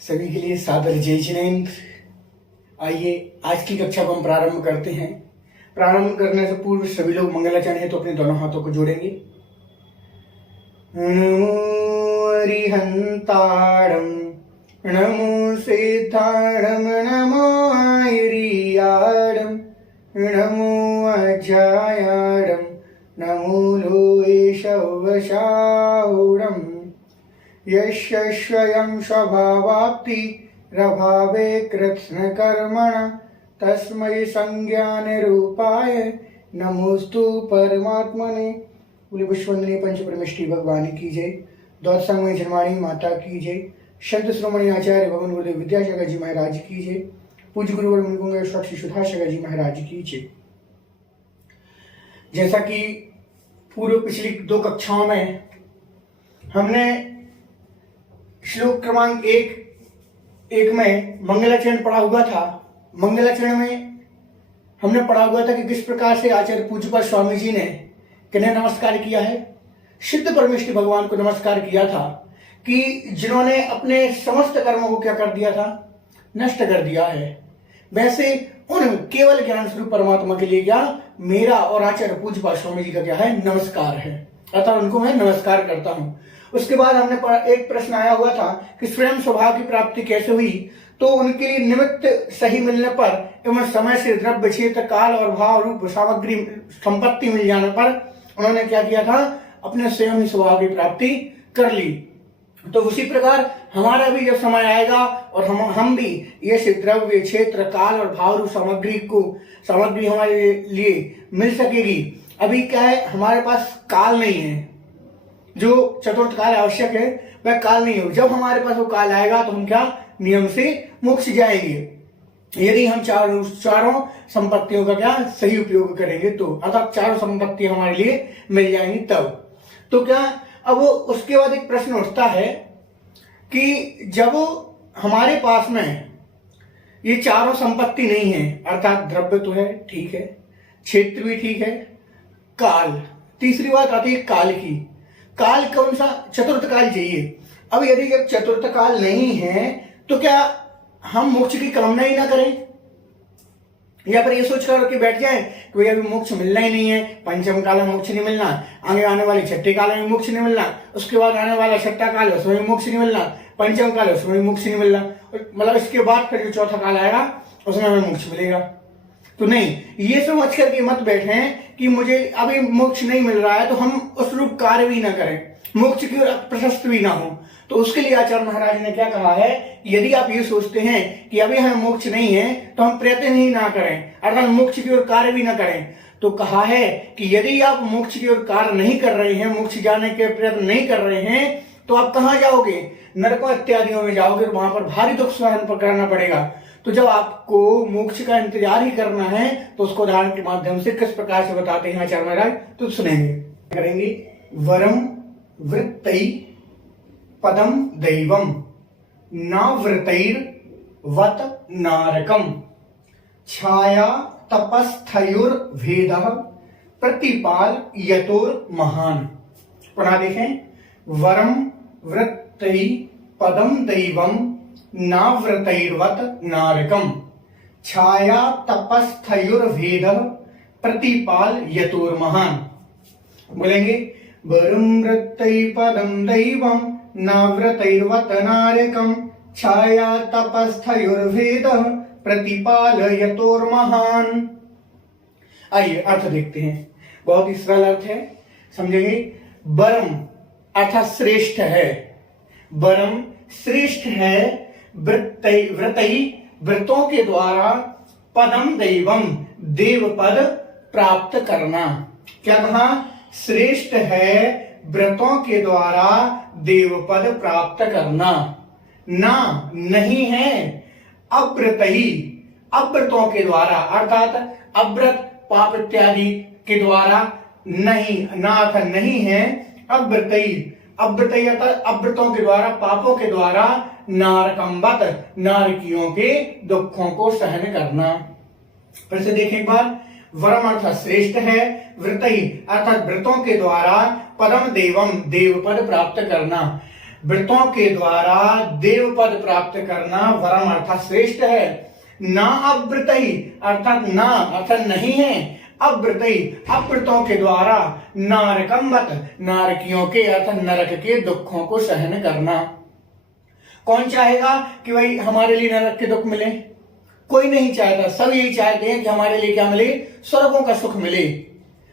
सभी के लिए सादर जय जिनेन्द्र। आइए आज की कक्षा को हम प्रारंभ करते हैं। प्रारंभ करने से पूर्व सभी लोग मंगलाचरण है तो अपने दोनों हाथों को जोड़ेंगे। नमो अरिहंताणं नमो सिद्धाणं नमो आयरियाणं नमो अज्जायाणं नमो लोयेशवशाहुणम् यस्य स्वयं स्वभावाप्तिरभावे कृत्स्नकर्मण तस्मै संज्ञानरूपाय नमोस्तु परमात्मने। बोले विश्ववंदनीय पंच परमेष्ठी भगवान की जय। द्वादशांगमयी जन्माणी माता की जय। संत श्रोमणी आचार्य भगवान गुरुदेव विद्यासागर जी महाराज की जय। पूज्य गुरुवर मुनिकुंज साक्षी सुधासागर जी महाराज की जय। जैसा कि पूर्व पिछली 2 कक्षाओं में हमने श्लोक क्रमांक एक में मंगलाचरण पढ़ा हुआ था। मंगलाचरण में हमने पढ़ा हुआ था कि किस प्रकार से आचार्य पूज्यपाद स्वामी जी ने किन्हें नमस्कार किया है। सिद्ध परमेष्ठी भगवान को नमस्कार किया था कि जिन्होंने अपने समस्त कर्मों को क्या कर दिया था, नष्ट कर दिया है। वैसे उन केवल ज्ञान स्वरूप परमात्मा के लिए क्या मेरा और आचार्य पूज्यपाद स्वामी जी का क्या है, नमस्कार है। अतः उनको मैं नमस्कार करता हूं। उसके बाद हमने एक प्रश्न आया हुआ था कि स्वयं स्वभाव की प्राप्ति कैसे हुई। तो उनके लिए निमित्त सही मिलने पर एवं समय से द्रव्य क्षेत्र काल और भाव रूप सामग्री संपत्ति मिल जाने पर उन्होंने क्या किया था, अपने स्वयं ही स्वभाव की प्राप्ति कर ली। तो उसी प्रकार हमारा भी जब समय आएगा और हम भी ये द्रव्य क्षेत्र काल और भाव रूप सामग्री हमारे लिए मिल सकेगी। अभी क्या है, हमारे पास काल नहीं है। जो चतुर्थ काल आवश्यक है वह काल नहीं हो। जब हमारे पास वो काल आएगा तो हम क्या नियम से मोक्ष जाएंगे, यदि हम चारों संपत्तियों का क्या सही उपयोग करेंगे तो, अर्थात चारों संपत्ति हमारे लिए मिल जाएंगी तब। तो क्या अब उसके बाद एक प्रश्न उठता है कि जब हमारे पास में ये चारों संपत्ति नहीं है, अर्थात द्रव्य तो है, ठीक है, क्षेत्र भी ठीक है, काल, तीसरी बात आती है काल की। काल कौन सा, चतुर्थ काल चाहिए। अब यदि जब चतुर्थ काल नहीं है तो क्या हम मोक्ष की कामना ही ना करें, या फिर ये सोच कर के बैठ जाए कि भाई अभी मोक्ष मिलना ही नहीं है, पंचम काल में मोक्ष नहीं मिलना, आगे आने वाले छठे काल में मोक्ष नहीं मिलना, उसके बाद आने वाला छठा काल उसमें मोक्ष नहीं मिलना, पंचम काल उसमें मोक्ष नहीं मिलना, मतलब इसके बाद फिर जो चौथा काल आएगा उसमें हमें मोक्ष मिलेगा। तो नहीं, ये समझ करके मत बैठे कि मुझे अभी मोक्ष नहीं मिल रहा है तो हम उस रूप कार्य भी ना करें, मोक्ष की ओर प्रशस्त भी ना हो। तो उसके लिए आचार्य महाराज ने क्या कहा है, यदि आप ये सोचते हैं कि अभी हमें मोक्ष नहीं है तो हम प्रयत्न ही ना करें, अर्थात मोक्ष की ओर कार्य भी ना करें। तो कहा है कि यदि आप मोक्ष की ओर कार्य नहीं कर रहे हैं, मोक्ष जाने के प्रयत्न नहीं कर रहे हैं, तो आप कहाँ जाओगे, नरकों इत्यादियों में जाओगे, वहां पर भारी दुख सहन करना पड़ेगा। तो जब आपको मोक्ष का इंतजार ही करना है तो उसको उदाहरण के माध्यम से किस प्रकार से बताते हैं आचार्य महाराज, तो सुनेंगे, करेंगे। वरम वृत्तै पदम दैवम नावृतैर्वत नारकम छाया तपस्थयोर्भेदः प्रतिपाल यतोर महान। पुनः देखें, वरम वृत्तै पदम दैवम नावृतैर्वत नारकम छाया तपस्थयोर्भेदः प्रतिपाल यतोर महान। बोलेंगे, वरम वृत्तै पदम दैवम नावृतैर्वत नारकम छाया तपस्थयोर्भेदः प्रतिपाल यतोर महान। आइए अर्थ देखते हैं, बहुत ही सरल अर्थ है, समझेंगे। वरम अर्थात श्रेष्ठ है, वरम श्रेष्ठ है, व्रतै व्रतों के द्वारा, पदम दैवम देव पद प्राप्त करना। क्या कहा, श्रेष्ठ है व्रतों के द्वारा देव पद प्राप्त करना। ना नहीं है, अव्रतै अव्रतों के द्वारा, अर्थात अव्रत पाप इत्यादि के द्वारा नहीं, ना अर्थात नहीं है, अव्रतै अव्रतै अर्थात अव्रतों के द्वारा, पापों के द्वारा, नारकम्बत नारकियों के दुखों को सहन करना। फिर से देखें एक बार, वरम अर्थात श्रेष्ठ है, व्रतै अर्थात व्रतों के द्वारा, पदम देवम देव पद प्राप्त करना। व्रतों के द्वारा देव पद प्राप्त करना वरम अर्थात श्रेष्ठ है। ना अव्रत ही अर्थात ना अर्थात नहीं है, अव्रत ही अव्रतों के द्वारा नारकम्बत नारकियों के अर्थात नरक के दुखों को सहन करना। कौन चाहेगा कि भाई हमारे लिए नरक के दुख मिले? कोई नहीं चाहता। सब यही चाहते हैं कि हमारे लिए क्या मिले? स्वर्गों का सुख मिले।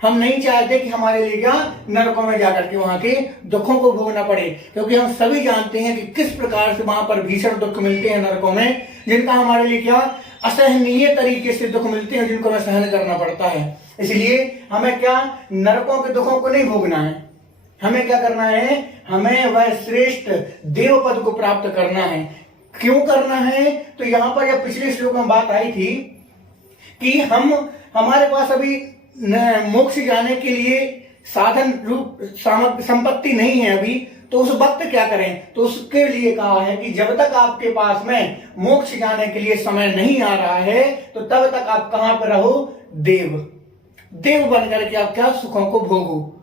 हम नहीं चाहते कि हमारे लिए क्या नरकों में जाकर के वहां के दुखों को भोगना पड़े, क्योंकि हम सभी जानते हैं कि किस प्रकार से वहां पर भीषण दुख मिलते हैं नरकों में, जिनका हमारे लिए क्या असहनीय तरीके से दुख मिलते हैं, जिनको हमें सहन करना पड़ता है। इसलिए हमें क्या नरकों के दुखों को नहीं भोगना है। हमें क्या करना है? हमें वह श्रेष्ठ देव पद को प्राप्त करना है। क्यों करना है? तो यहां पर जब पिछले श्लोक में बात आई थी कि हमारे पास अभी मोक्ष जाने के लिए साधन रूप संपत्ति नहीं है अभी, तो उस वक्त क्या करें? तो उसके लिए कहा है कि जब तक आपके पास में मोक्ष जाने के लिए समय नहीं आ रहा है, तो तब तक आप कहां पर रहो? देव बनकर के आप क्या सुखों को भोगो।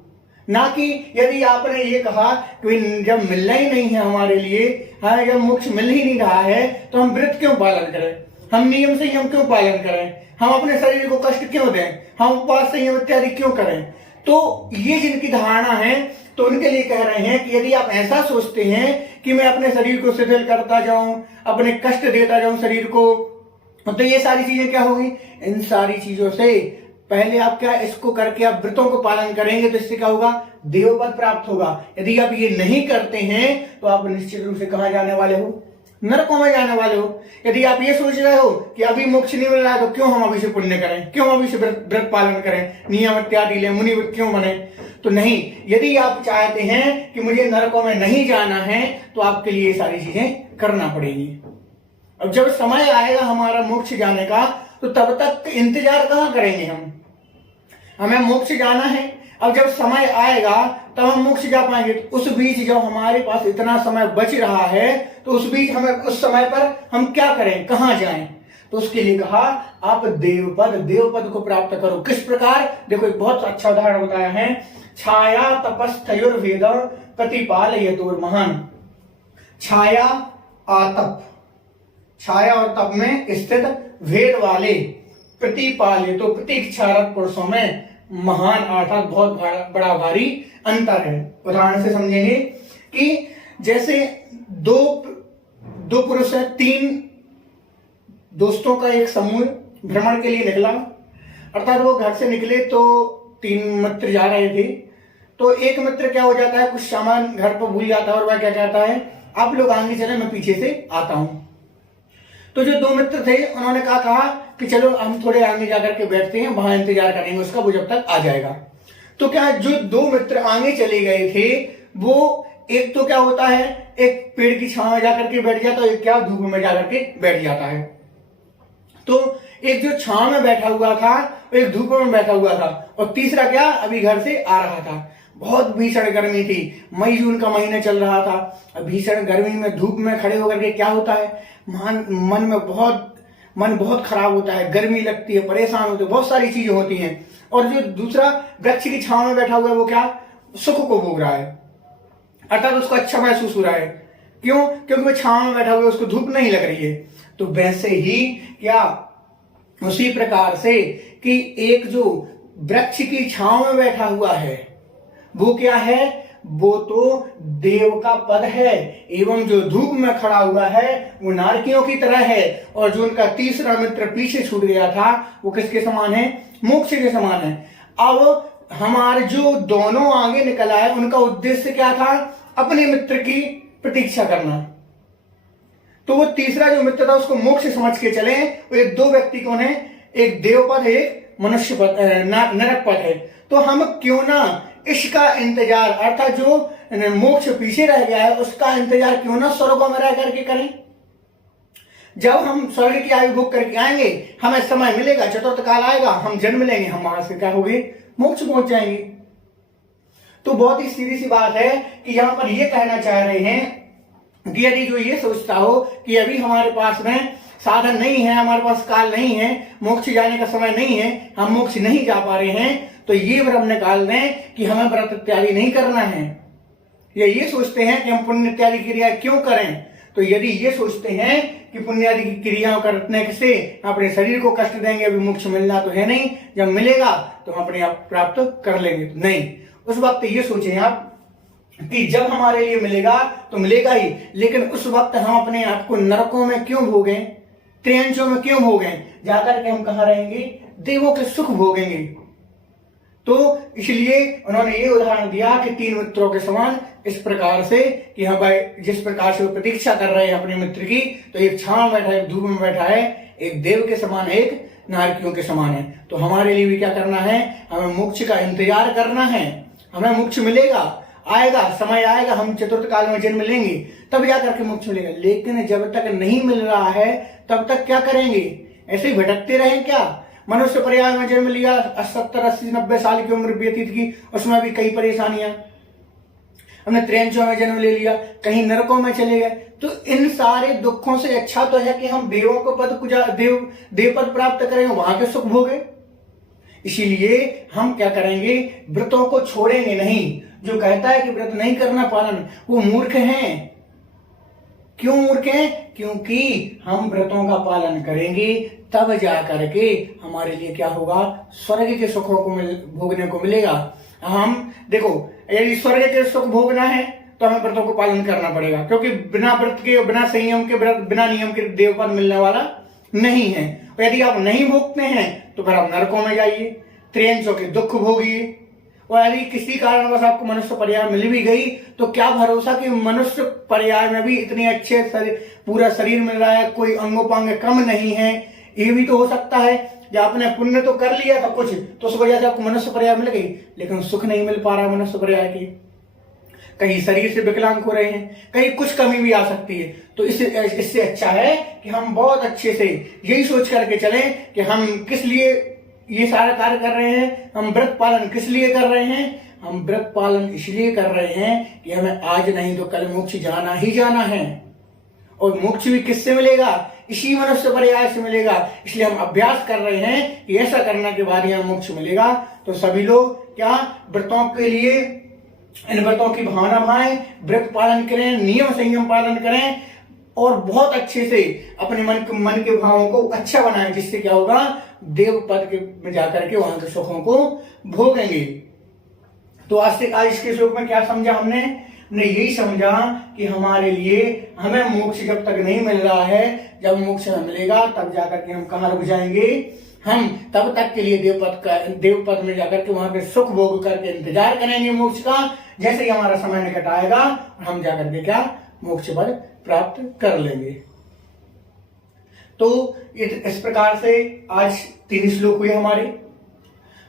ना कि यदि आपने ये कहा कि जब मिलना ही नहीं है हमारे लिए, जब मोक्ष मिल ही नहीं रहा है, तो हम व्रत क्यों पालन करें, हम नियम संयम क्यों पालन करें, हम अपने शरीर को कष्ट क्यों दें, हम उपवास संयम इत्यादि क्यों करें। तो ये जिनकी धारणा है, तो उनके लिए कह रहे हैं कि यदि आप ऐसा सोचते हैं कि मैं अपने शरीर को शिथिल करता जाऊं, अपने कष्ट देता जाऊं शरीर को, तो ये सारी चीजें क्या होगी? इन सारी चीजों से पहले आप क्या इसको करके आप व्रतों को पालन करेंगे, तो इससे क्या होगा? देव पद प्राप्त होगा। यदि आप ये नहीं करते हैं तो आप निश्चित रूप से कहां जाने वाले हो? नरकों में जाने वाले हो। यदि आप ये सोच रहे हो कि अभी मोक्ष नहीं मिल रहा है, तो क्यों हम अभी से पुण्य करें, क्यों अभी से व्रत पालन करें, नियम इत्यादि ले, मुनि क्यों बने? तो नहीं, यदि आप चाहते हैं कि मुझे नरकों में नहीं जाना है, तो आपके लिए ये सारी चीजें करना पड़ेगी। अब जब समय आएगा हमारा मोक्ष जाने का, तो तब तक इंतजार कहां करेंगे हम? हमें मोक्ष जाना है, अब जब समय आएगा तब हम मोक्ष जा पाएंगे। तो उस बीच जब हमारे पास इतना समय बच रहा है, तो उस बीच हमें उस समय पर हम क्या करें, कहां जाएं? तो उसके लिए कहा आप देव पद को प्राप्त करो। किस प्रकार? देखो एक बहुत अच्छा उदाहरण बताया है। छाया तपस्थयोर्वेद प्रतिपालयतोर महान। छाया आतप, छाया और तप में स्थित वेद वाले प्रतिपाल्य, तो प्रतीक्षारत पुरुषों में महान अर्थात बहुत बड़ा भारी अंतर है। उदाहरण से समझेंगे कि जैसे दो पुरुष है, 3 दोस्तों का एक समूह भ्रमण के लिए निकला। अर्थात वो घर से निकले तो 3 मित्र जा रहे थे। तो एक मित्र क्या हो जाता है, कुछ सामान घर पर भूल जाता है, और वह क्या कहता है, आप लोग आगे चले, मैं पीछे से आता हूं। तो जो 2 मित्र थे उन्होंने कहा कि चलो हम थोड़े आगे जाकर के बैठते हैं, वहां इंतजार करेंगे उसका, वो जब तक आ जाएगा। तो क्या जो 2 मित्र आगे चले गए थे, वो एक तो क्या होता है, एक पेड़ की छांव में जाकर के बैठ जाता है, एक क्या धूप में जाकर के बैठ जाता है। तो एक जो छांव में बैठा हुआ था, एक धूप में बैठा हुआ था, और तीसरा क्या अभी घर से आ रहा था। बहुत भीषण गर्मी थी, मई जून का महीना चल रहा था। भीषण गर्मी में धूप में खड़े होकर के क्या होता है, मन बहुत खराब होता है, गर्मी लगती है, परेशान होते, बहुत सारी चीजें होती हैं। और जो दूसरा वृक्ष की छांव में बैठा हुआ है, वो क्या सुख को भोग रहा है, अर्थात उसको अच्छा महसूस हो रहा है। क्यों? क्योंकि वो छांव में बैठा हुआ है, उसको धूप नहीं लग रही है। तो वैसे ही क्या उसी प्रकार से कि एक जो वृक्ष की छांव में बैठा हुआ है, वो क्या है, वो तो देव का पद है, एवं जो धूप में खड़ा हुआ है वो नारकियों की तरह है। और जो उनका तीसरा मित्र पीछे छूट गया था, वो किसके समान है, मोक्ष के समान है। अब हमारे जो दोनों आगे निकल आए, उनका उद्देश्य क्या था, अपने मित्र की प्रतीक्षा करना। तो वो तीसरा जो मित्र था उसको मोक्ष समझ के चले। वो ये 2 व्यक्ति कौन है, एक देव पद है, एक मनुष्य पद, नरक पद है। तो हम क्यों ना इसका इंतजार, अर्थात जो मोक्ष पीछे रह गया है उसका इंतजार क्यों ना स्वर्गों में रह करके करें। जब हम स्वर्ग की आयु भोग करके आएंगे, हमें समय मिलेगा, चतुर्थ काल आएगा, हम जन्म लेंगे, हम वहां से क्या होंगे, मोक्ष पहुंच जाएंगे। तो बहुत ही सीधी सी बात है कि यहां पर यह कहना चाह रहे हैं कि यदि जो ये सोचता हो कि अभी हमारे पास में साधन नहीं है, हमारे पास काल नहीं है, मोक्ष जाने का समय नहीं है, हम मोक्ष नहीं जा पा रहे हैं, तो ये भ्रम निकाल दें कि हमें व्रत इत्यादि नहीं करना है। या ये सोचते हैं कि हम पुण्य इत्यादि क्रिया क्यों करें, तो यदि ये सोचते हैं कि पुण्य आदि की क्रियाओं करने से अपने शरीर को कष्ट देंगे, अभी मोक्ष मिलना तो है नहीं, जब मिलेगा तो हम अपने आप प्राप्त कर लेंगे, नहीं। उस वक्त ये सोचें आप कि जब हमारे लिए मिलेगा तो मिलेगा ही, लेकिन उस वक्त हम अपने आप को नरकों में क्यों भोगें, त्रियंचों में क्यों भोगें, जाकर के हम कहाँ रहेंगे, देवों के सुख भोगेंगे। तो इसलिए उन्होंने ये उदाहरण दिया कि 3 मित्रों के समान, इस प्रकार से कि हाँ भाई, जिस प्रकार से वो प्रतीक्षा कर रहे हैं अपने मित्र की, तो एक छांव बैठा है, एक धूप में बैठा है, एक देव के समान है, एक नारकियों के समान है। तो हमारे लिए भी क्या करना है, हमें मोक्ष का इंतजार करना है। हमें मोक्ष मिलेगा, आएगा, समय आएगा, हम चतुर्थ काल में जन्म लेंगे, तब जाकर के मोक्ष मिलेगा। लेकिन जब तक नहीं मिल रहा है तब तक क्या करेंगे, ऐसे ही भटकते रहें क्या। मनुष्य पर्याय में जन्म लिया, 70, 80, 90 साल की उम्र व्यतीत की, उसमें भी कई परेशानियां। हमने त्रियंचों में जन्म ले लिया, कहीं नरकों में चले गए। तो इन सारे दुखों से अच्छा तो है कि हम देवों को देव पद प्राप्त करें, वहां के सुख भोगे। इसीलिए हम क्या करेंगे, व्रतों को छोड़ेंगे नहीं। जो कहता है कि व्रत नहीं करना पालन, वो मूर्ख हैं। क्यों मूर्ख हैं, क्योंकि हम व्रतों का पालन करेंगे तब जा करके हमारे लिए क्या होगा, स्वर्ग के सुखों को भोगने को मिलेगा। हम देखो, यदि स्वर्ग के सुख भोगना है तो हमें व्रतों को पालन करना पड़ेगा, क्योंकि बिना व्रत के, बिना संयम के, बिना नियम के देवपद मिलने वाला नहीं है। और यदि आप नहीं भोगते हैं तो फिर आप नरकों में जाइए, त्रियंचों के दुख भोगिए। और यदि किसी कारणवश आपको मनुष्य पर्याय मिल भी गई तो क्या भरोसा कि मनुष्य पर्याय में भी इतने अच्छे पूरा शरीर मिल रहा है, कोई अंगोपांग कम नहीं है। ये भी तो हो सकता है कि आपने पुण्य तो कर लिया था कुछ, तो उस वजह से आपको मनुष्य पर्याय मिल गई, लेकिन सुख नहीं मिल पा रहा मनुष्य पर्याय की। कहीं शरीर से विकलांग हो रहे हैं, कहीं कुछ कमी भी आ सकती है। तो इससे अच्छा है कि हम बहुत अच्छे से यही सोच करके चलें कि हम किस लिए ये सारा कार्य कर रहे हैं, हम व्रत पालन किस लिए कर रहे हैं। हम व्रत पालन इसलिए कर रहे हैं कि हमें आज नहीं तो कल मोक्ष जाना ही जाना है। और मोक्ष भी किससे मिलेगा, इसी मनुष्य पर्याय से मिलेगा। इसलिए हम अभ्यास कर रहे हैं कि ऐसा करने के बाद ही मोक्ष मिलेगा। तो सभी लोग क्या व्रतों के लिए, इन व्रतों की भावना भाएं, व्रत पालन करें, नियम संयम पालन करें और बहुत अच्छे से अपने मन के भावों को अच्छा बनाएं, जिससे क्या होगा, देव पद में जाकर के वहां के सुखों को भोगेंगे। तो आज इसके श्लोक में क्या समझा हमने यही समझा कि हमारे लिए, हमें मोक्ष जब तक नहीं मिल रहा है, जब मोक्ष मिलेगा तब जाकर के हम कहाँ रुक जाएंगे, हम तब तक के लिए देव पद में जाकर के वहां पे सुख भोग करके इंतजार करेंगे मोक्ष का। जैसे ही हमारा समय निकट आएगा हम जाकर के क्या, मोक्ष पद प्राप्त कर लेंगे। तो इस प्रकार से आज 3 श्लोक हुए हमारे।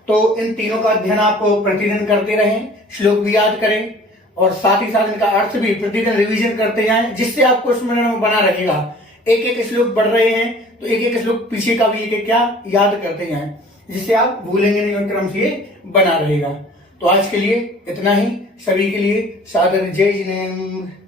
तो इन तीनों का अध्ययन आप प्रतिदिन करते रहें, श्लोक भी याद करें और साथ ही साथ इनका अर्थ भी प्रतिदिन रिवीजन करते जाएं, जिससे आपको स्मरण में बना रहेगा। एक एक श्लोक बढ़ रहे हैं तो एक एक श्लोक पीछे का भी एक क्या याद करते जाएं, जिससे आप भूलेंगे नहीं और क्रम से ये बना रहेगा। तो आज के लिए इतना ही। सभी के लिए सादर जय जिनेन्द्र।